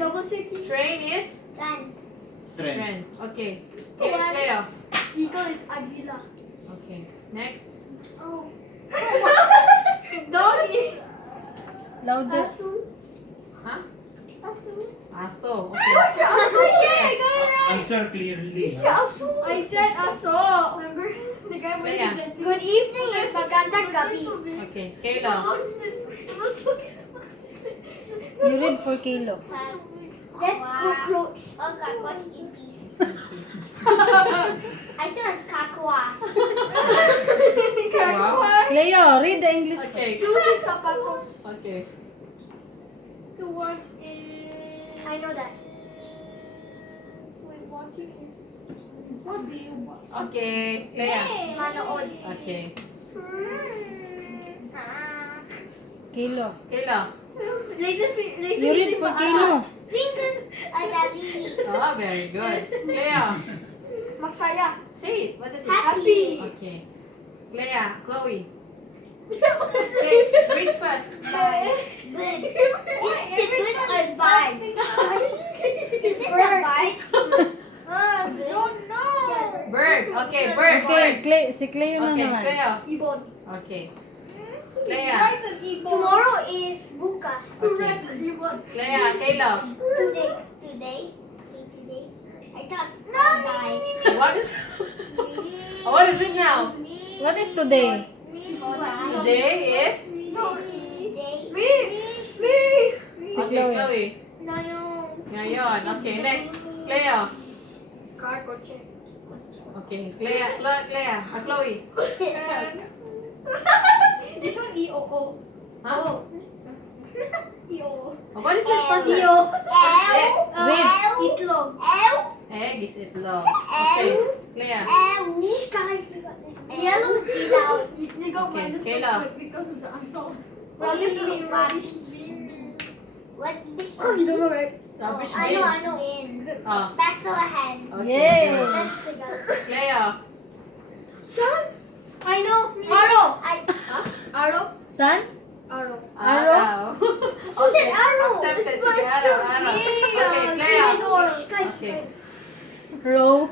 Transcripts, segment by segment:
double checking. Train is? Tren. Trend. Okay. One. Okay, Cleo. Eagle is Aguila. Okay. Next. Oh. Dog is Louder. Asu. Huh? Asu. Aso. Okay. Asu. Yeah, I got it right. Answer clearly. Asu. I said Aso. Remember? The guy with Kaya. his dancing. Good evening is magandang gabi. Okay. Kayla. You read for Kilo. That's cockroach. Oh God, what's in peace? I thought it's kakwa. Wow. Leo, read the English. Okay. Shoes is zapatos. Okay. To watch is. I know that. Wait, watching is. What do you watch? Okay. Clea. Manood. Okay. Kilo. Kayla. You read for Kilo. Fingers are dalili. Oh, very good. Clea. Masaya. Say it. What is it? Happy. Okay. Clea. Chloe. Say, read first. Bird. Is it good or bad? Is it a bird? Don't know. Bird. Okay, bird. Okay, Bird. si Cleo na Okay, naman. Clea. Ibon. Okay. Who Clea. writes an ibon? Tomorrow is bukas. Who Okay. writes an ibon? Clea. Kayla. Today. Today. Okay, today. I thought Sunday. What is What is it now? What is today? Today is? Today. Me. Si Okay, Chloe. Chloe. Ngayon. Ngayon. Okay, next. Clea. Car, kotse. Okay, Clea. Clea. Chloe. This one E-O-O. Huh? Oh. E-O-O. What is it for E-O. Read. Itlog. Egg is it low. Okay, Clea. Guys, we got this. Yellow is loud. You got Okay, minus Kayla. one because of the assault. Rubbish bin. Rubbish What bin? Oh, you don't know, right? Rubbish I bin. know, I know. Oh, Pencil hand. okay. Yay. That's the guy. Clea. Son? I know. Arrow. Arrow? Son? Arrow. Arrow? She said arrow. Accepted. It's Sige, my arrow. story. Okay, Clea. Guys, Okay. Row.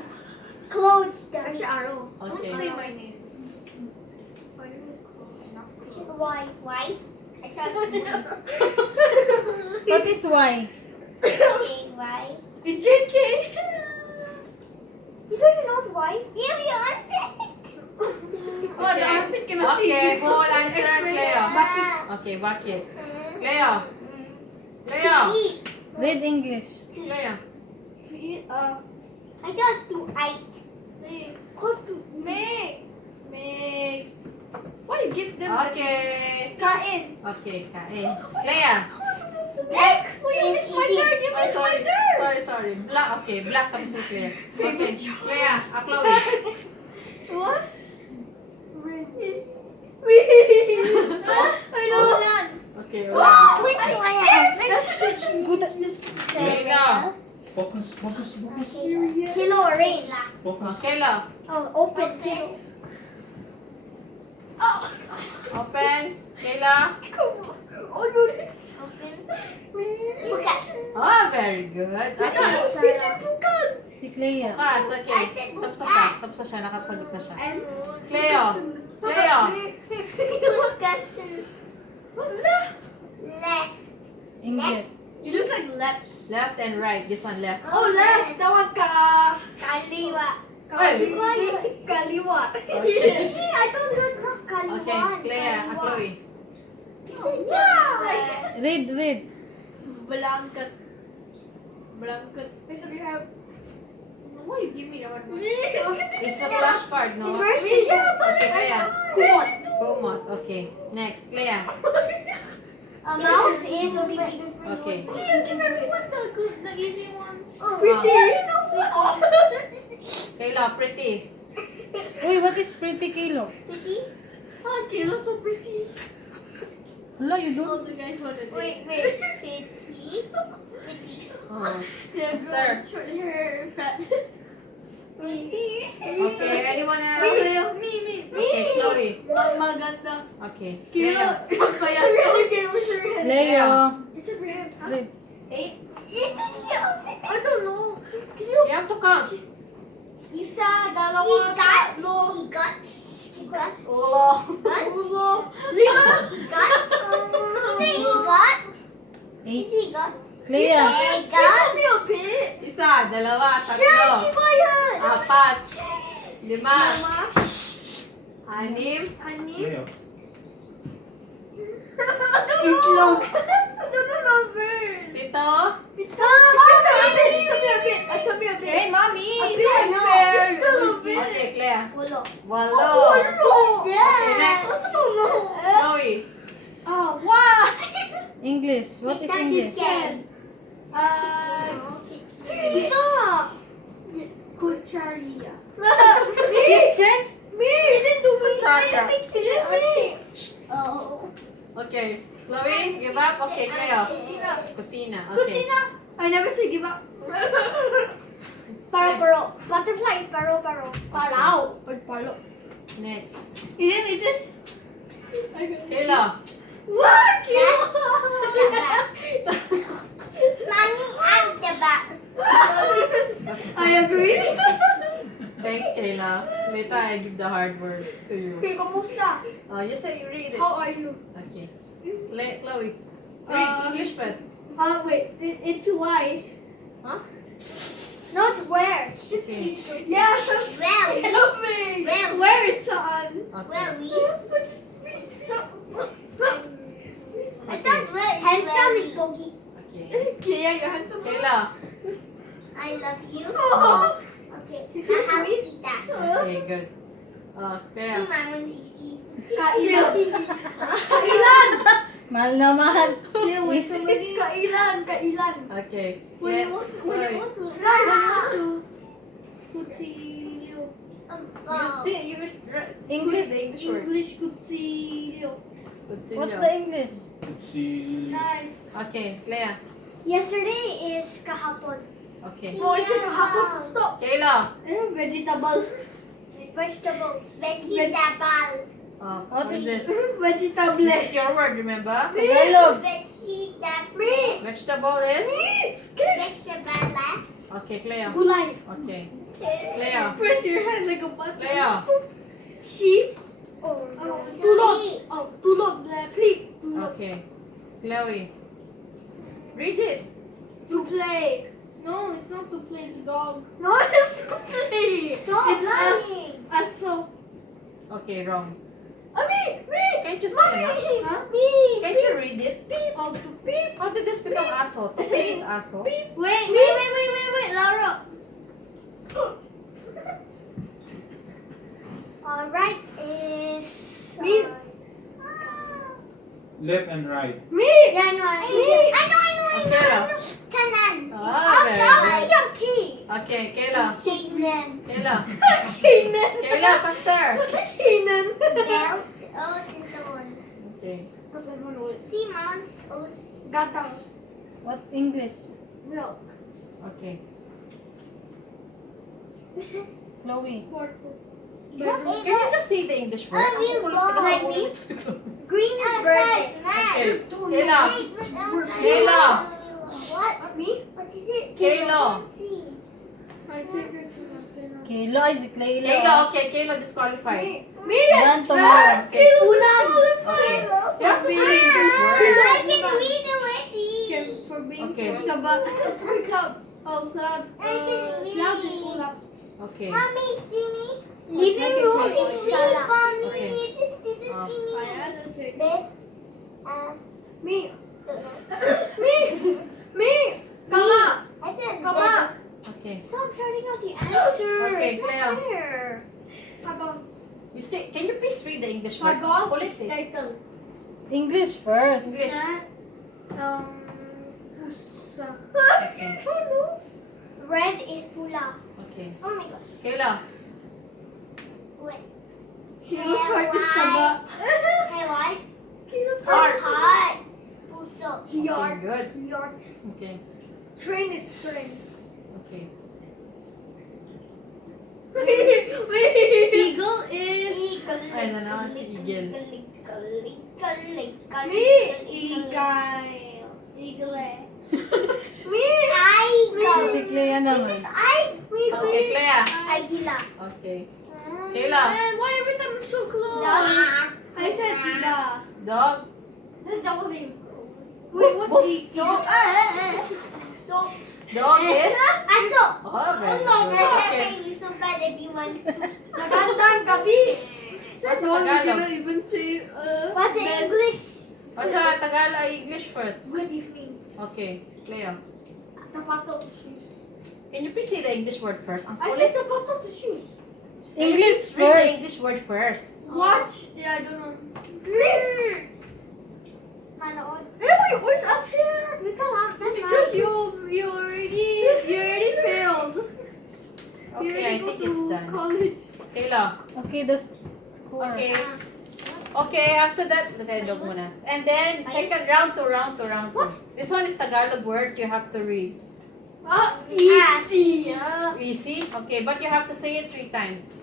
clothes. I said arrow. Okay. Don't say my name. My name is Chloe, not Chloe. Why? Why? I thought. What is Y? Okay, why? It's JK. You don't even know why? Oh, the armpit cannot see. Okay, full answer, Explain. Clea. Bucket. Okay, bucket. Clea. To Clea. eat. Read English. Clea. To eat, I thought to eat. what to make? Make. What do you give them? Okay. Kain. Okay, kain. Clea. How am I supposed to make? Oh, you Is missed my eating. turn. You Oh, missed my sorry. turn. Sorry. Black. Okay, black comes in Clea. Okay, Favorite Clea. Chloe. What? I know. Okay, Wow, wala. Which I one? guess. There you go. Focus. Kilo orange. Focus. Kayla. Oh, open. Kilo. Open. Kayla. Oh, you Open. Bukas. Oh, very good. Okay. bukan. Si Cleo. Bukas, okay. I said Tapos na bukas. siya. Tapos na siya. Nakasagot na siya. And Cleo. Cleo. Bukas. Left. English. You look like laps. Left and right. This one left. Oh, left. That one Kaliwa. Kaliwa. Okay. See, I told you not Kaliwa. Okay, Clea. Chloe. Yeah. Read. Blanket. Wait, so you have. Why you give me that one? It's a flashcard, no? First, Yeah, but Okay, Clea. Kumot. Kumot. Okay. Next, Clea. A mouse is open. Okay. See, you give everyone the easy ones. Pretty. Kayla, pretty. Uy, what is pretty Kilo? Pretty. Oh, Kayla's so pretty. Hala, you All don't. the guys want to do. Wait. Pretty. Pretty. Oh. Yeah, What's girl, there? short hair, fat. Pretty. Okay, anyone else? Me. Okay, Chloe. Maganda. Okay. Kayla, Clea. kaya. Leo. Is it Rihanna? Read. 8. I don't know. Can you? You have to count. Isa, dalawa, tatlo. Ulo. Ulo. Lima. Eight. Clea. Give me a bit. Isa, dalawa, tatlo, Shaggy ba yan? apat, lima, Lima. anim, Anim. Leo. Itlog. I don't know numbers. pito, Tell me a bit. Hey, mommy. A It's bit. unfair. It's still a bit. okay, Clea, Walo. walo, Yes. next. I don't know. Chloe, Why? English. What is English? Stop. Cucharia. Kitchen? Me. You didn't do me. Tata. You did me. Oh. okay, Chloe, give up, okay, Clea, Kusina. kusina, okay, Kusina. I never say give up. Paro. Butterfly is paro. Parao. Or palo. next, You didn't eat this? Kayla, What? Mommy, I'm the back. I agree. thanks, Kayla, later I give the hard word to you, Okay, kamusta? you say you read it, How are you? okay, Chloe, read English first, Wait. It's why. huh, No, it's where. okay, Yes. Well, Help me. Well. Where is son? okay, I thought where is Handsome where is Pogi. okay, Clea, you're handsome. Kayla, I love you. Oh. Okay. Is Now it how sweet? kita? okay, good, Clea, See my one easy. Kailan. Kailan. Mahal naman. Clea, what's the money? Kailan. okay, When you Chloe, want to. No, when you want to. Kutsilyo. you say, you English. the English word, English kutsilyo. What's the English? Kutsi. Knife. okay, Clea, Yesterday is kahapon. okay, No, is it kahapon? Stop. Kayla, Vegetable. Vegetables. Vegetable. What is this? Vegetable. this is your word, remember? Tagalog. Vegetable. Me. Vegetable is, Vegetable. okay, Clea, Gulay. okay, Clea, Press your hand like a button. Clea, Sheep. Oh, Tulog. Oh, tulog. Sleep. Tulog. okay, Chloe, read it, To play. No, it's not to play. It's a dog. No, it's to play. Stop It's us. lying. Aso. okay, wrong, Me. can't you say Mommy. that? Huh? Me. Can't you read it? Beep. Oh, to beep. How did this become asshole? To pay is asshole. Beep. Wait, Laura. Alright is. Me. Left and right. Me. Yeah, I know. Okay, I know. Kanan. Ah, very I good. have key. Okay, Kayla, Kanan. Kayla, Kainan. Kayla, faster. Kainan. Belt. Oh, sintawan. Okay, Because I don't know it. See, Mom. Oh, Gatas. What English? Milk. okay, Chloe. can you just say the English word? Oh, you Ako kulit go. ka Like sa me? ulit. Green is birthday. Okay, Don't Kayla, Wait, look outside. Kayla. What? Me? What is it? Kayla. Can't see. I take her to the dinner. Kayla is Clayla. Kayla, okay, Kayla disqualified. Me. Yan, tomorrow. Okay, Unan. okay. You have to say the English Ah, word. I can read already. For being Okay. Kabat. Clouds. Oh, clouds. I can read. Clouds is ulap. Okay, Mommy, see me? Living I room can is read, sala. Mommy. Okay. You just didn't Ah. see me. Bed. Bed. Me. Don't know. Me. Me. Kama. I said Kama. okay. Stop shouting out the answer. Okay, It's not Cleo. fair. Pagong. You say, can you please read the English word? Pagong Ulit is eh. title. English. Pusa. Okay. Okay, Red is pula. okay. Oh my gosh. Kayla, Wait. Kilo's heart is taba. Hey, what? Kilo's Heart. Hot. Puso. Yard. Okay, good. Yard. okay, Train is train. okay. Eagle is Eagle. I don't know, it's eagle. me. Eagle. Eagle. Me. Clea naman. Wait, Okay, Clea. Aguila. Okay. Kayla. Man, why every time I'm so close? I said the. Dog. That wasn't close. Wait, what's the? Dog. Dog. Dog is? Aso. Oh, very I'm good. Okay. making you so bad everyone. Magandang gabi. What's No, you Tagalog? didn't even say What's in then- English? What's sa Tagalog English first? Good evening. Okay, Cleo. Sapatos, shoes. Can you please say the English word first? Ang I kulit. said sapatos, shoes. English Read the first. English word first. What? Yeah, I don't know. Manood. Hey, wait, where's us here? We can laugh. That's Because fine. you already failed. You Okay, I already go think it's to done. college. Kayla. Okay, the score. Okay. Okay, after that, okay, dog muna. And then, second round to round to round two. This one is Tagalog words you have to read. Easy. Easy? Okay, but you have to say it 3 times.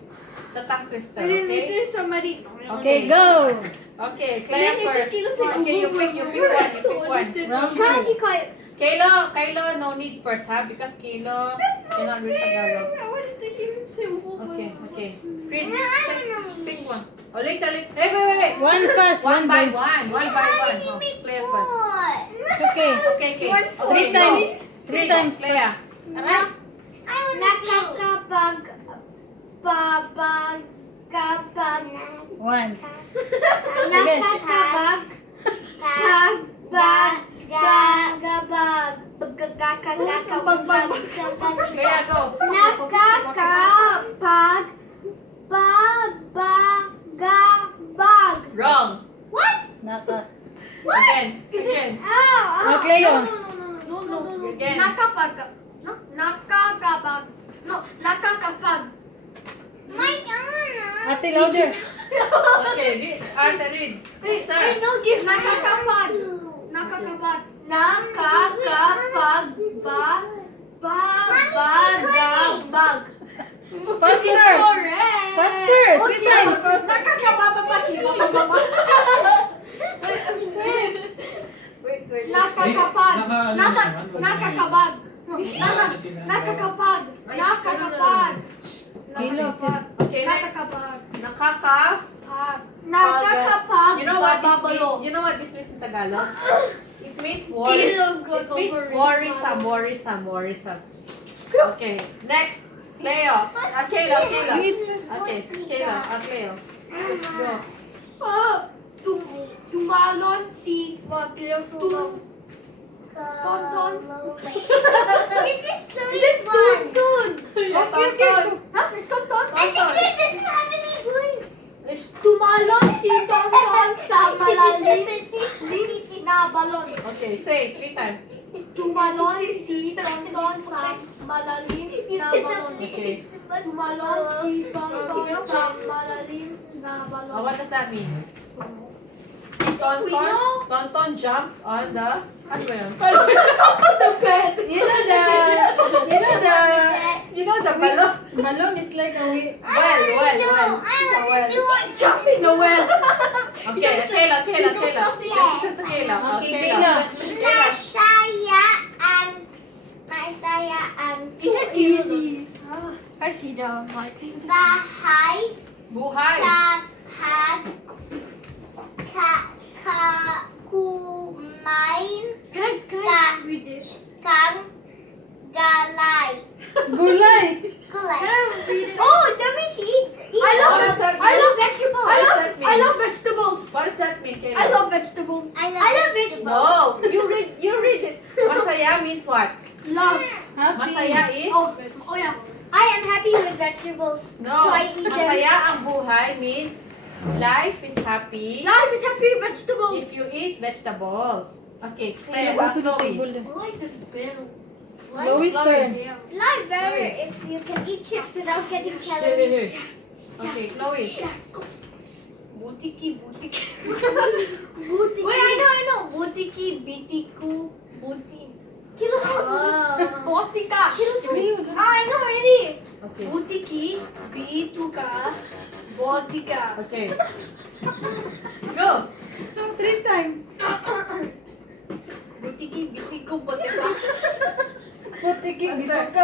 Sa tongue twister, And then okay? later somebody. Okay, go. Okay, Then Clea you first. can say, Okay, you pick one. Round Kasi two. ko. Kayla, no need first, ha? Because Kayla cannot read Tagalog. I wanted to hear him say Okay. Read, No, I don't know pick English. one. Oh, later. Hey, wait. One first, One by one. one. One by one. Oh, Clea first. It's okay. Okay. One for Three go. times. Three times Clea. Alright. Nakakapag babag kapag One. nakakapag pagbag gagabag Clea, go. nakakapag babagabag. Wrong. What? Naka. Again. Oh, Cleo. No. Again. Nakakapag. My God. Ate, louder. Okay, read. Arte, read. Start. Hey, no, give nakakapag. Nakakapag. Bagabag. Faster. Correct. Faster. 3 times. Wait. Nakakapag. Naka- Nakakabag. No, Nakakapag. nakakapag. Nakakapag. Kilo. Okay, next. Nakakapag. Nakakapag. Nakakapag. You know what this Babalo. means? You know what this means in Tagalog? It means worry. Ilog ko It means over worrisome. Okay, next. Cleo. Kayla. You eat first. Okay, Kayla. Cleo. Go. Tumalon si Tonton. This is Chloe's one. Tuntun. Tonton. Huh? It's Tonton? I think this doesn't have any points. Tumalon si Tonton sa malalim na balon. Okay, say 3 times. Tumalon si Tonton sa malalim na balon. Okay. Tumalon si Tonton sa malalim na balon. What does that mean? We know. Tonton jumped on the... Ano ba yun? Top of the bed. You know the balloon? Balloon is like a wheel. Well. I want to do it. Jump in the well. Okay, Kayla. Listen to Kayla. Okay, Kayla. Masaya ang Is it easy? I see the mic. bahay Buhay. kumain Can I read this? kang galay. Gulay. Gulay. Can I read it? Oh, that means eat. I love What does that I mean? love vegetables. I love vegetables. What does that mean, Kayla? I love vegetables. I love vegetables. No, you read it. Masaya means what? Love. Happy. Masaya is? Oh yeah. I am happy with vegetables. No. So I eat them. Masaya ang buhay means life is happy Life is happy with vegetables. if you eat vegetables. Okay, Kaya Claire, go to the Chloe. table. I like this better. Chloe's turn. Life better if you can eat chips without getting calories. Okay, Chloe. Butiki. Butiki. Wait, I know. Butiki, bitiku, buti. Kilo. Botika. I know already. Okay. Butiki, bituka, botika. Okay. Go. 3 times. Butiki, bitiku, botika. Butiki,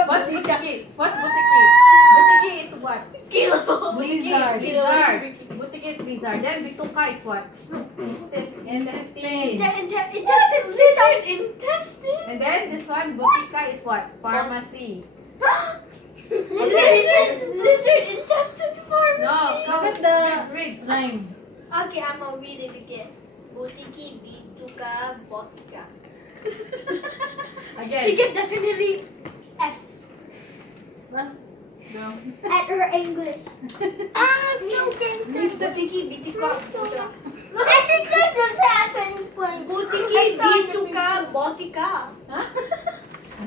What's butika. butiki? What's butiki? Butiki is what? Kilo. Butiki is Blizzard. blizzard. Butiki is blizzard. Then bituka is what? Intestine. Intestine. Lizard intestine. And then this one, butika is what? Pharmacy. Lizard intestine pharmacy. No, Look at the read. rhyme. Okay, I'm gonna read it again. Butiki, bituka, botika. Again. She can definitely F Last. No. At her English. So good. Butiki, bitika, botika. I think this is happening point. Butiki, bituka, botika.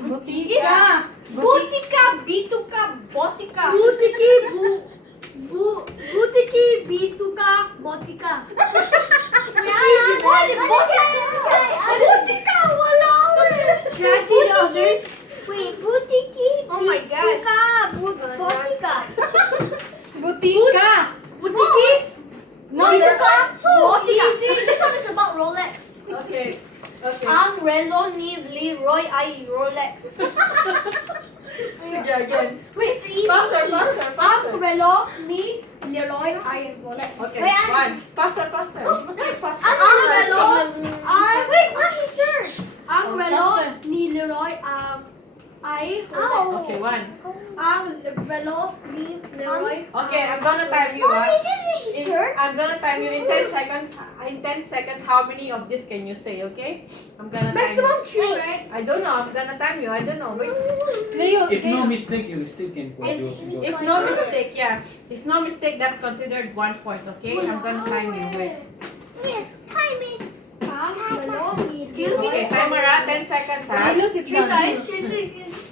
Butika. Butika, bituka, botika. Butiki, butiki, bituka, botika. Yeah, What? Botika, wala eh. Can I see the others? Wait, butiki, Oh my gosh. botika. Butika. Butiki. No, this one's so Botika. easy. This one is about Rolex. Okay. Okay. Ang relo ni Leroy ay Rolex. Sige, again. Wait, it's easy. Faster, faster, Ang faster. relo ni Leroy ay Rolex. Okay, Wait, one. Faster, faster. You must say faster. Ang relo ay Wait, it's not his turn. ang Oh, relo faster. ni Leroy ay Rolex. Ow. Okay, one. Ang relo ni Leroy. Okay, I'm gonna time you. Oh, Ah. this is his turn. I'm gonna time you in 10 seconds. In 10 seconds, how many of this can you say, okay? I'm gonna time Maximum you. 3, right? I don't know. I'm gonna time you. I don't know. Wait. Leo. If no mistake, you still can put your If no mistake, yeah. If no mistake, that's considered 1 point, okay? I'm gonna time you. Wait. Yes, time it. Ang relo ni Okay, Leroy. timer ah. 10 seconds ah. Leo, sit 3 down. times.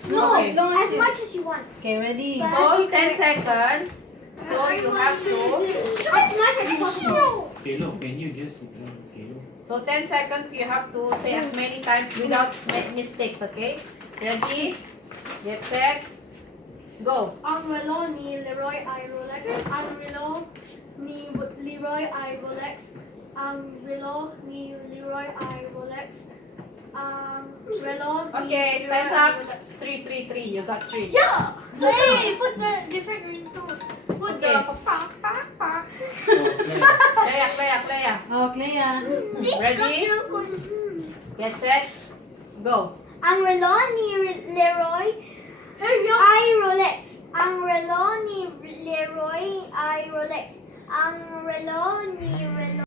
No, Okay. As long as as you... much as you want. Okay, ready. So, 10 seconds. So, you have to... As much as possible. Kilo, can you just sit down? Kilo. So, 10 seconds, you have to say as many times without mistakes, okay? Ready? Get set. Go. Ang relo ni Leroy ay Rolex. Ang relo ni Leroy ay Rolex. Ang relo ni Leroy ay Rolex. Ang relo ni Okay, Leroy time's ay up. Rolex. 3, 3, 3. You got 3. Yeah! Hey, put the different ringtone. Put Okay. the pa pa pa. Clea, Clea, Clea. Oh, Clea. Ready? Get set. Go. Ang relo ni Leroy Hey, yo. ay Rolex. Ang relo ni Leroy ay Rolex. Ang relo ni